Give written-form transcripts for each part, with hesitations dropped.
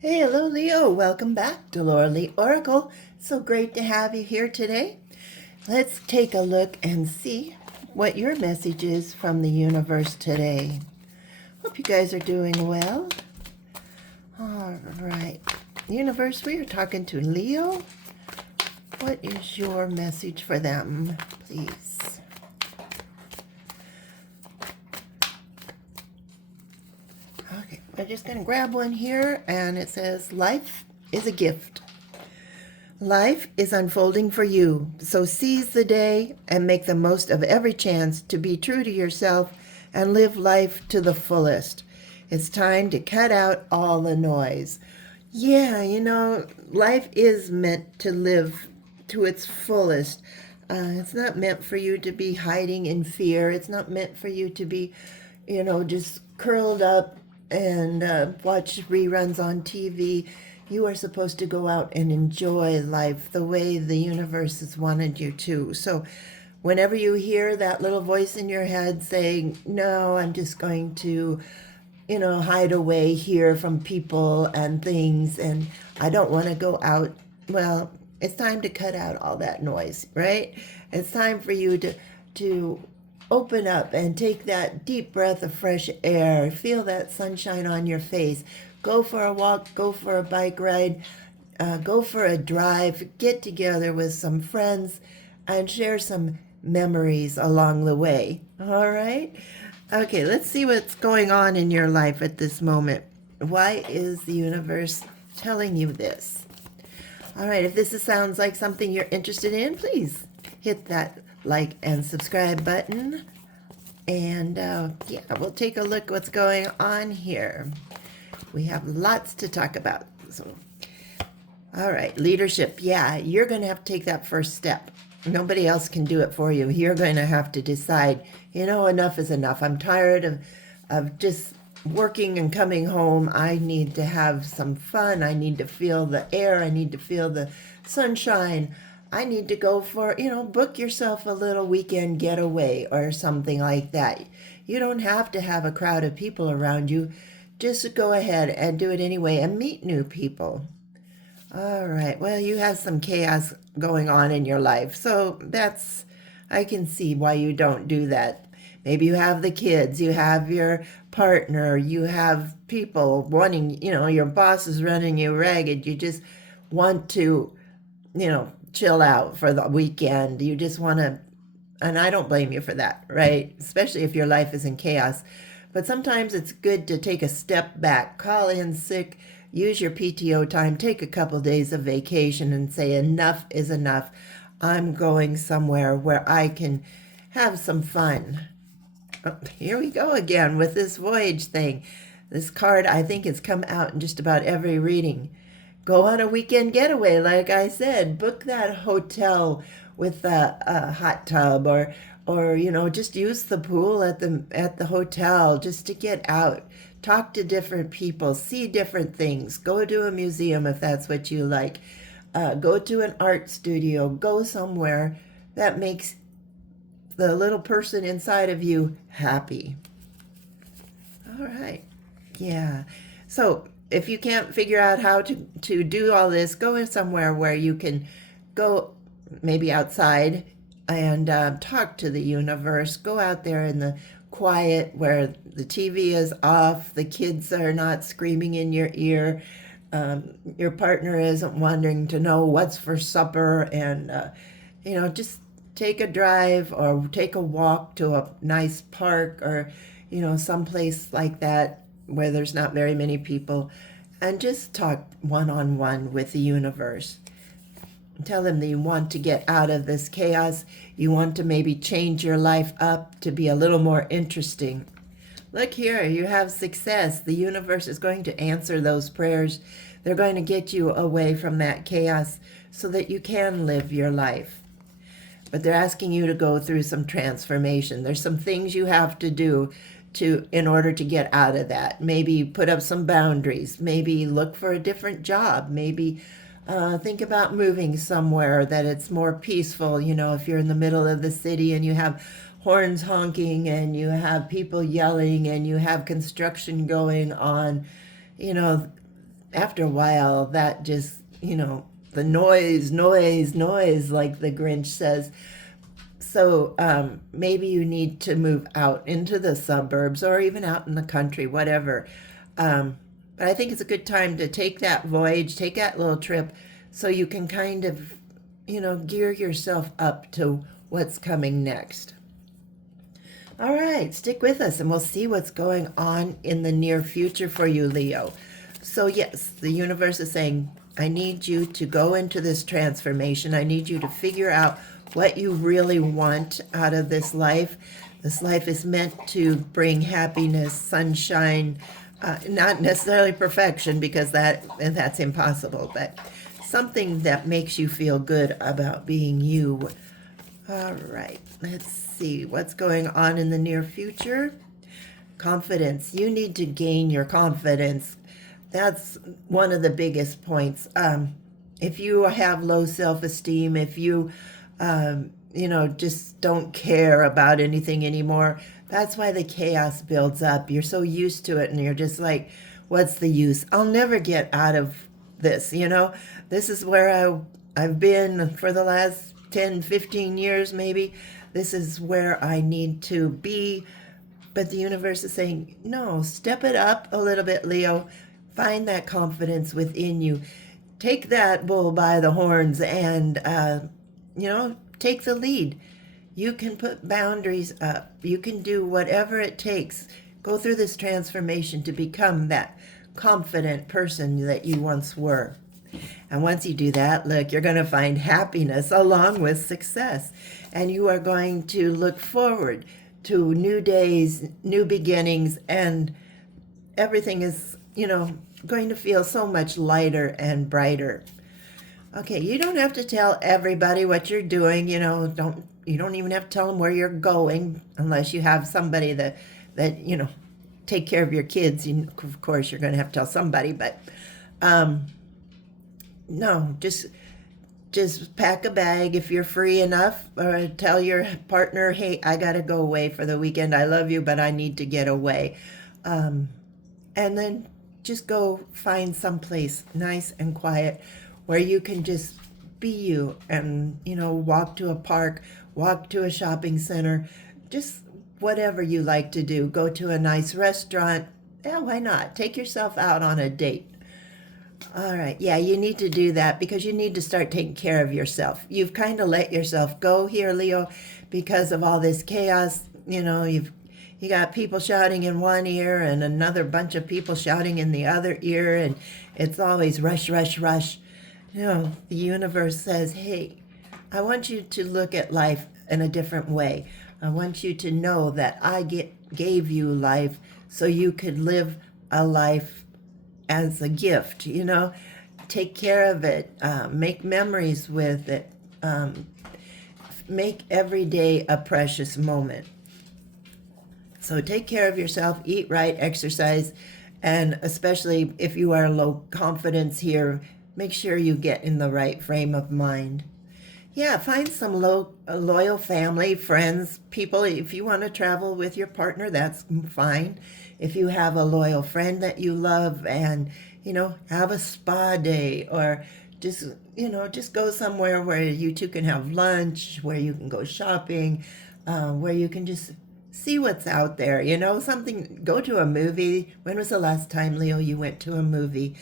Hey, hello, Leo. Welcome back to Laura Lee Oracle. So great to have you here today. Let's take a look and see what your message is from the universe today. Hope you guys are doing well. All right. Universe, we are talking to Leo. What is your message for them, please? Okay, we're just going to grab one here, and it says, Life is a gift. Life is unfolding for you, so seize the day and make the most of every chance to be true to yourself and live life to the fullest. It's time to cut out all the noise. Yeah, life is meant to live to its fullest. It's not meant for you to be hiding in fear. It's not meant for you to be, just curled up and watch reruns on TV. You are supposed to go out and enjoy life the way the universe has wanted you to. So whenever you hear that little voice in your head saying, no, I'm just going to, hide away here from people and things, and I don't want to go out, well, it's time to cut out all that noise, right? It's time for you to open up and take that deep breath of fresh air. Feel that sunshine on your face. Go for a walk, go for a bike ride, go for a drive, get together with some friends, and share some memories along the way. All right? Okay, let's see what's going on in your life at this moment. Why is the universe telling you this? All right, if this sounds like something you're interested in, please hit that like and subscribe button. And yeah, we'll take a look what's going on here. We have lots to talk about. So, all right, leadership. Yeah, you're going to have to take that first step. Nobody else can do it for you. You're going to have to decide, enough is enough. I'm tired of just working and coming home. I need to have some fun. I need to feel the air. I need to feel the sunshine. I need to go for, book yourself a little weekend getaway or something like that. You don't have to have a crowd of people around you. Just go ahead and do it anyway and meet new people. All right. Well, you have some chaos going on in your life. So I can see why you don't do that. Maybe you have the kids, you have your partner, you have people wanting, your boss is running you ragged. You just want to, chill out for the weekend. You just want to, and I don't blame you for that, right? Especially if your life is in chaos. But sometimes it's good to take a step back, call in sick, use your PTO time, take a couple days of vacation and say, enough is enough. I'm going somewhere where I can have some fun. Oh, here we go again with this voyage thing. This card, I think it's come out in just about every reading. Go on a weekend getaway, like I said. Book that hotel with a hot tub, or just use the pool at the hotel just to get out, talk to different people, see different things, go to a museum if that's what you like, go to an art studio, go somewhere that makes the little person inside of you happy. All right. Yeah. So if you can't figure out how to do all this, go in somewhere where you can go maybe outside and talk to the universe. Go out there in the quiet where the TV is off, the kids are not screaming in your ear, your partner isn't wanting to know what's for supper, and just take a drive or take a walk to a nice park or someplace like that where there's not very many people, and just talk one-on-one with the universe. Tell them that you want to get out of this chaos. You want to maybe change your life up to be a little more interesting. Look here, you have success. The universe is going to answer those prayers. They're going to get you away from that chaos so that you can live your life. But they're asking you to go through some transformation. There's some things you have to do in order to get out of that. Maybe put up some boundaries. Maybe look for a different job. Maybe think about moving somewhere that it's more peaceful. If you're in the middle of the city and you have horns honking and you have people yelling and you have construction going on, after a while, that just, the noise, noise, noise, like the Grinch says. So maybe you need to move out into the suburbs or even out in the country, whatever. But I think it's a good time to take that voyage, take that little trip, so you can kind of, gear yourself up to what's coming next. All right, stick with us and we'll see what's going on in the near future for you, Leo. So, yes, the universe is saying, I need you to go into this transformation. I need you to figure out what you really want out of this life. This life is meant to bring happiness, sunshine, not necessarily perfection because that's impossible, but something that makes you feel good about being you. All right, let's see what's going on in the near future. Confidence. You need to gain your confidence. That's one of the biggest points. If you have low self-esteem, if you, just don't care about anything anymore, that's why the chaos builds up. You're so used to it and you're just like, what's the use? I'll never get out of this, This is where I've been for the last 10, 15 years maybe. This is where I need to be. But the universe is saying, no, step it up a little bit, Leo. Find that confidence within you. Take that bull by the horns and, take the lead. You can put boundaries up. You can do whatever it takes. Go through this transformation to become that confident person that you once were. And once you do that, look, you're going to find happiness along with success. And you are going to look forward to new days, new beginnings, and everything is, going to feel so much lighter and brighter. Okay, you don't have to tell everybody what you're doing, you don't even have to tell them where you're going unless you have somebody that take care of your kids. Of course, you're going to have to tell somebody, but no, just pack a bag if you're free enough, or tell your partner, hey, I got to go away for the weekend. I love you, but I need to get away. And then just go find someplace nice and quiet where you can just be you and, walk to a park, walk to a shopping center, just whatever you like to do. Go to a nice restaurant. Yeah, why not? Take yourself out on a date. All right. Yeah, you need to do that because you need to start taking care of yourself. You've kind of let yourself go here, Leo, because of all this chaos. You got people shouting in one ear and another bunch of people shouting in the other ear, and it's always rush, rush, rush. The universe says, hey, I want you to look at life in a different way. I want you to know that I gave you life so you could live a life as a gift, take care of it, make memories with it, make every day a precious moment. So take care of yourself, eat right, exercise, and especially if you are low confidence here, make sure you get in the right frame of mind. Yeah, find some loyal family, friends, people. If you want to travel with your partner, that's fine. If you have a loyal friend that you love and, have a spa day, or just go somewhere where you two can have lunch, where you can go shopping, where you can just see what's out there, go to a movie. When was the last time, Leo, you went to a movie?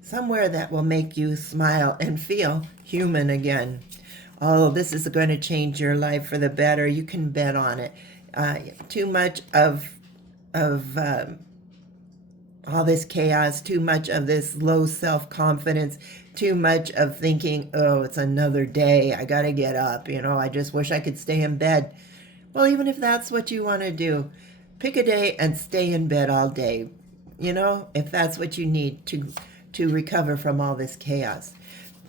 Somewhere that will make you smile and feel human again. Oh, this is going to change your life for the better. You can bet on it. Too much of all this chaos, too much of this low self-confidence, too much of thinking, oh, it's another day. I got to get up. I just wish I could stay in bed. Well, even if that's what you want to do, pick a day and stay in bed all day. If that's what you need to recover from all this chaos.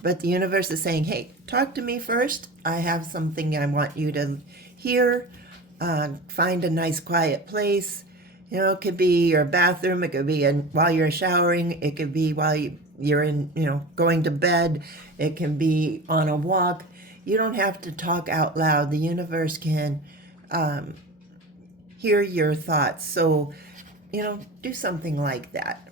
But the universe is saying, hey, talk to me first. I have something I want you to hear. Find a nice quiet place. It could be your bathroom. It could be while you're showering. It could be while you're in, going to bed. It can be on a walk. You don't have to talk out loud. The universe can hear your thoughts. So, do something like that.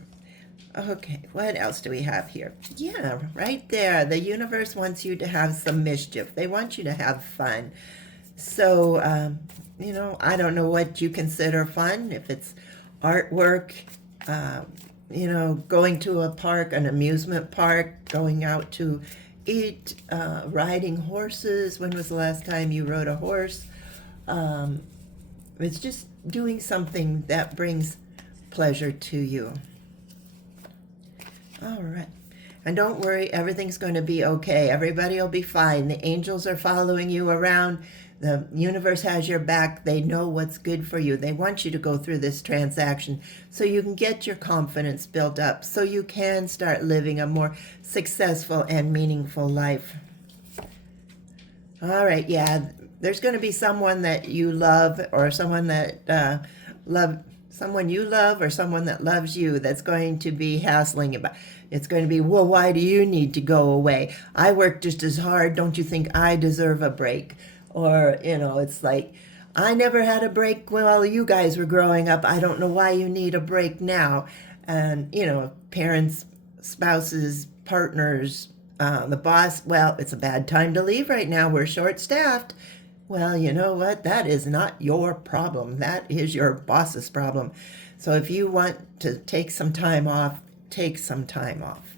Okay, what else do we have here? Yeah, right there. The universe wants you to have some mischief. They want you to have fun. So, I don't know what you consider fun, if it's artwork, um, going to a park, an amusement park, going out to eat, riding horses. When was the last time you rode a horse? Um, it's just doing something that brings pleasure to you. All right. And don't worry, everything's going to be okay. Everybody will be fine. The angels are following you around. The universe has your back. They know what's good for you. They want you to go through this transaction so you can get your confidence built up, so you can start living a more successful and meaningful life. All right, yeah, there's going to be someone that you love, or someone that someone you love, or someone that loves you, that's going to be hassling about. It's going to be, well, why do you need to go away? I work just as hard. Don't you think I deserve a break? Or, it's like, I never had a break while you guys were growing up. I don't know why you need a break now. And, parents, spouses, partners, the boss, well, it's a bad time to leave right now. We're short-staffed. Well, you know what? That is not your problem. That is your boss's problem. So if you want to take some time off, take some time off.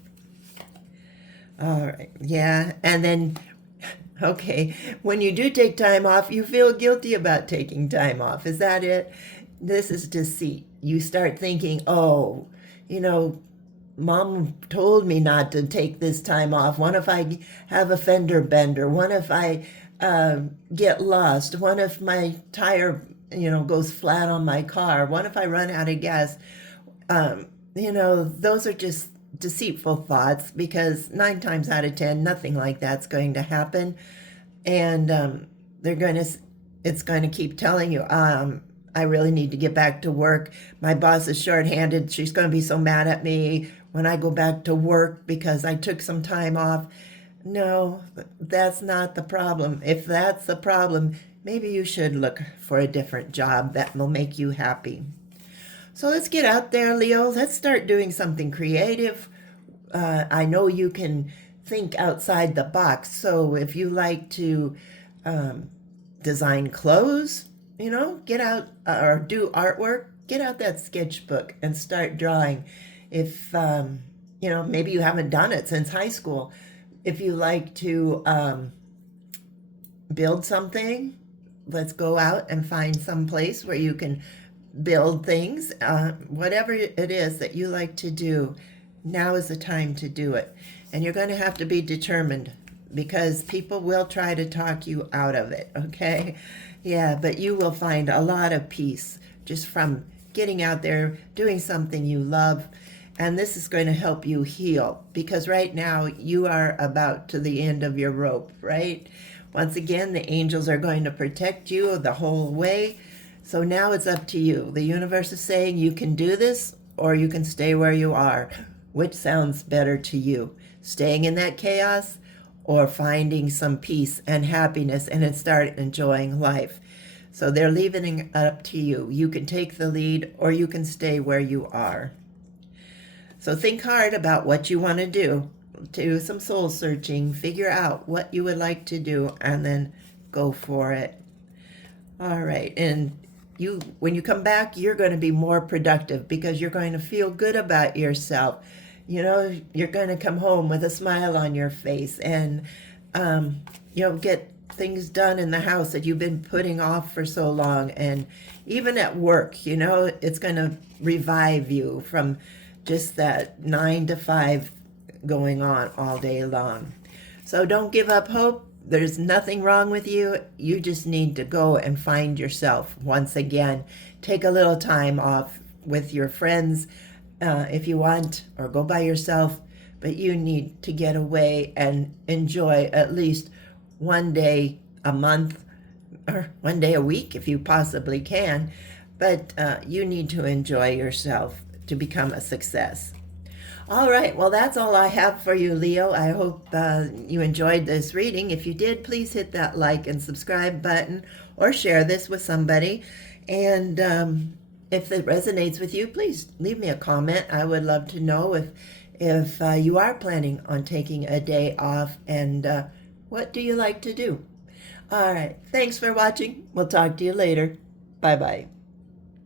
All right. Yeah. And then, okay, when you do take time off, you feel guilty about taking time off. Is that it? This is deceit. You start thinking, oh, Mom told me not to take this time off. What if I have a fender bender? What if I get lost? What if my tire, goes flat on my car? What if I run out of gas? Those are just deceitful thoughts, because 9 times out of 10, nothing like that's going to happen. And it's going to keep telling you, I really need to get back to work. My boss is shorthanded. She's going to be so mad at me when I go back to work because I took some time off. No, that's not the problem. If that's the problem, maybe you should look for a different job that will make you happy. So let's get out there, Leo. Let's start doing something creative. I know you can think outside the box. So if you like to design clothes, get out, or do artwork, get out that sketchbook and start drawing. If, maybe you haven't done it since high school. If you like to build something, let's go out and find some place where you can build things. Whatever it is that you like to do, now is the time to do it. And you're going to have to be determined, because people will try to talk you out of it, okay? Yeah, but you will find a lot of peace just from getting out there, doing something you love. And this is going to help you heal, because right now you are about to the end of your rope, right? Once again, the angels are going to protect you the whole way. So now it's up to you. The universe is saying you can do this, or you can stay where you are. Which sounds better to you? Staying in that chaos, or finding some peace and happiness and start enjoying life? So they're leaving it up to you. You can take the lead, or you can stay where you are. So think hard about what you want to do. Do some soul searching. Figure out what you would like to do, and then go for it. All right. And when you come back, you're going to be more productive, because you're going to feel good about yourself. You're going to come home with a smile on your face, and get things done in the house that you've been putting off for so long. And even at work, it's going to revive you from just that 9 to 5 going on all day long. So don't give up hope. There's nothing wrong with you. You just need to go and find yourself once again. Take a little time off with your friends if you want, or go by yourself. But you need to get away and enjoy at least one day a month, or one day a week if you possibly can. But you need to enjoy yourself to become a success. All right, well, that's all I have for you, Leo. I hope you enjoyed this reading. If you did, please hit that like and subscribe button, or share this with somebody. And if it resonates with you, please leave me a comment. I would love to know if you are planning on taking a day off, and what do you like to do? All right. Thanks for watching. We'll talk to you later. Bye-bye.